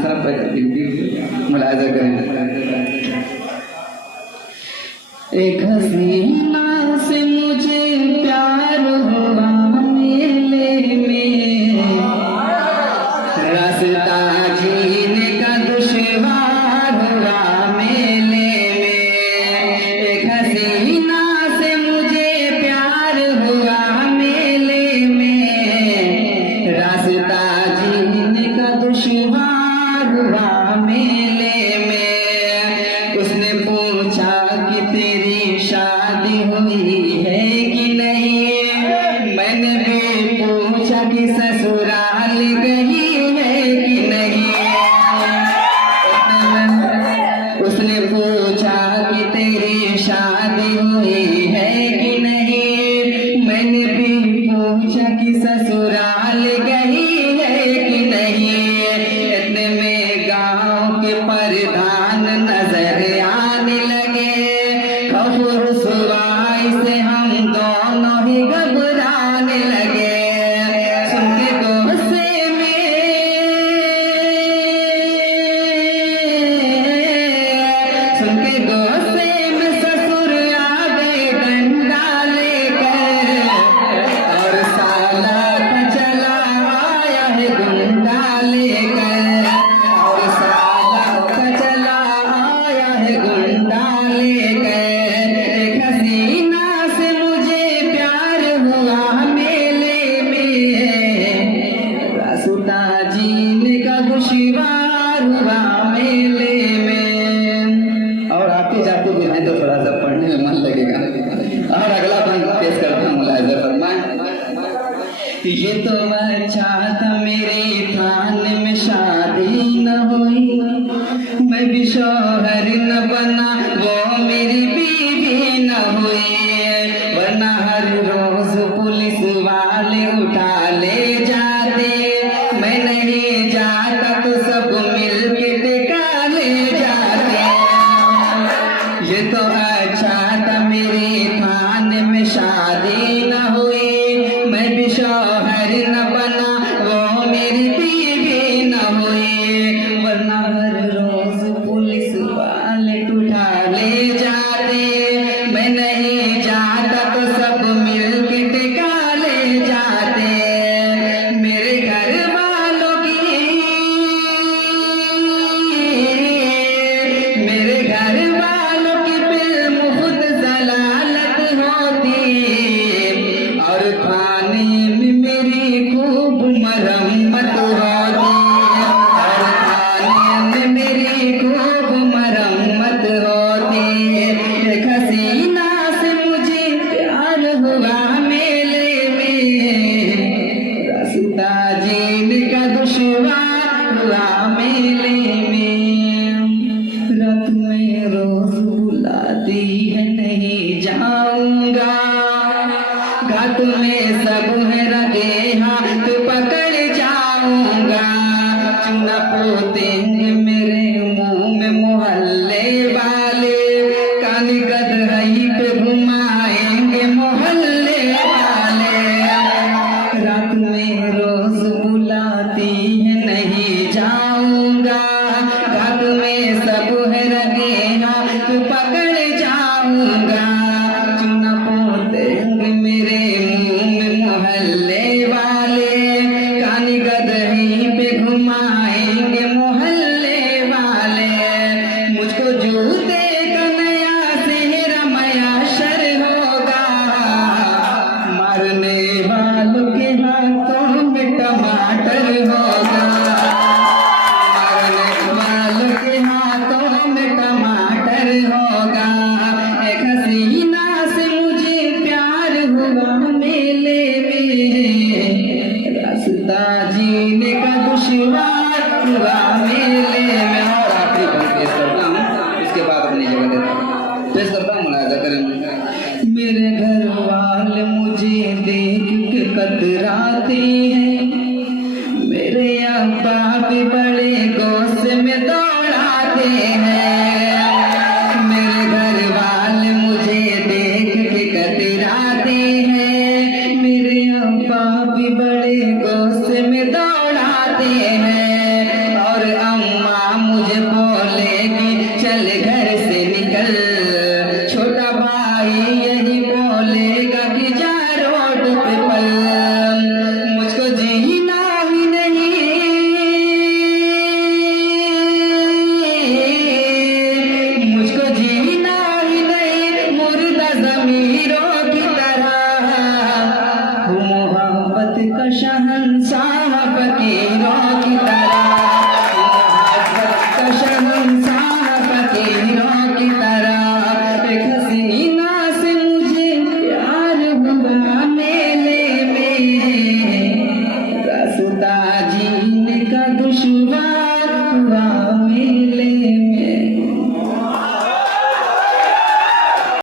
Answer मुलाजा करें। एक हसीना से मुझे प्यार हुआ मेले में, रास्ता जीने का दुश्वार हुआ मेले में। एक हसीना से मुझे प्यार हुआ मेले में, रास्ता जीने का दुश्वार हुआ मेले में। उसने पूछा कि तेरी शादी हुई है कि नहीं, मैंने भी पूछा कि ससुराल गई है कि नहीं। उसने पूछा कि तेरी शादी हुई है कि नहीं, मैंने भी पूछा कि ससुराल गई है कि नहीं। इतने में गांव के प्रधान नजर आने लगे, रुसवाई से हम दोनों ही घबराने लगे। सुन के गुस्से में ससुर आ गए डंडा लेकर, और साला का चला आया है गुंडा लेकर, और साला का चला आया है गुंडा लेकर। एक हसीना से मुझे प्यार हुआ मेले में, रास्ता जीने का दुश्वार हुआ मेले में। और आते जाते भी हैं तो थोड़ा सा पढ़ने में मन लगेगा। और अगला पंक्ति पेश करता हूँ, मुलाहिजा फरमाएं। ये तो अच्छा था मेरे थाने में शादी न हुई, मैं भी शौहर न बना वो मेरी बीवी न हुई, वरना हर रोज पुलिस वाले उठा ले जाते, मैं नहीं जाता तो सब मिल के टिका ले जाते। ये तो अच्छा था मेरे थाने में शादी न हुई, मैं भी शौहर न बना वो मेरी बीवी न हुई, वरना हर रोज पुलिस वाले उठा ले जाते, मैं नहीं जाता तो सब मिल के टिका ले जाते। मेरे घर वालों की बिल मुफ्त जलालत होती, और खाने में मेरी खूब मरम्मत होती, और खाने में मेरी खूब मरम्मत होती। एक हसीना से मुझे प्यार हुआ मेले में, रास्ता जीने का दुश्वार हुआ मेले में। रात में रोज बुलाती है नहीं जाऊंगा, घाट में सब है रगे हाथ पकड़ जाऊंगा, चुना पोतेंगे मेरे मुंह में मोहल्ले वाले, काली गदही पे घुमाएंगे मोहल्ले वाले। रात में रोज बुलाती है नहीं जाऊंगा, घाट में सब है रगे हाथ पकड़ जाऊंगा, चुना पोतेंगे मेरे मुंह में मोहल्ले वाले, काली गदही पे घुमाएंगे मोहल्ले वाले। मुझको जूते का नया सेहरा मयाशर होगा, मारने वालों के हाथों में टमाटर होगा, मारने वालों के हाथों में टमाटर होगा। एक हसीना से मुझे प्यार हुआ मेले में, रास्ता जीने का दुश्वार हुआ मेले में। और आखिरी पंक्ति पेश करता हूँ, इसके बाद अपनी जगह देता हूँ, पेश करता हूँ, मुलाहिजा करें। मेरे घर वाले मुझे देख के कतराते हैं, मेरे अब्बा भी बड़े गुस्से में दौड़ाते हैं, मेरे घर वाले मुझे देख के कतराते हैं, मेरे अब्बा भी बड़े गुस्से में दौड़ाते आते हैं और अम्मा मुझे बोले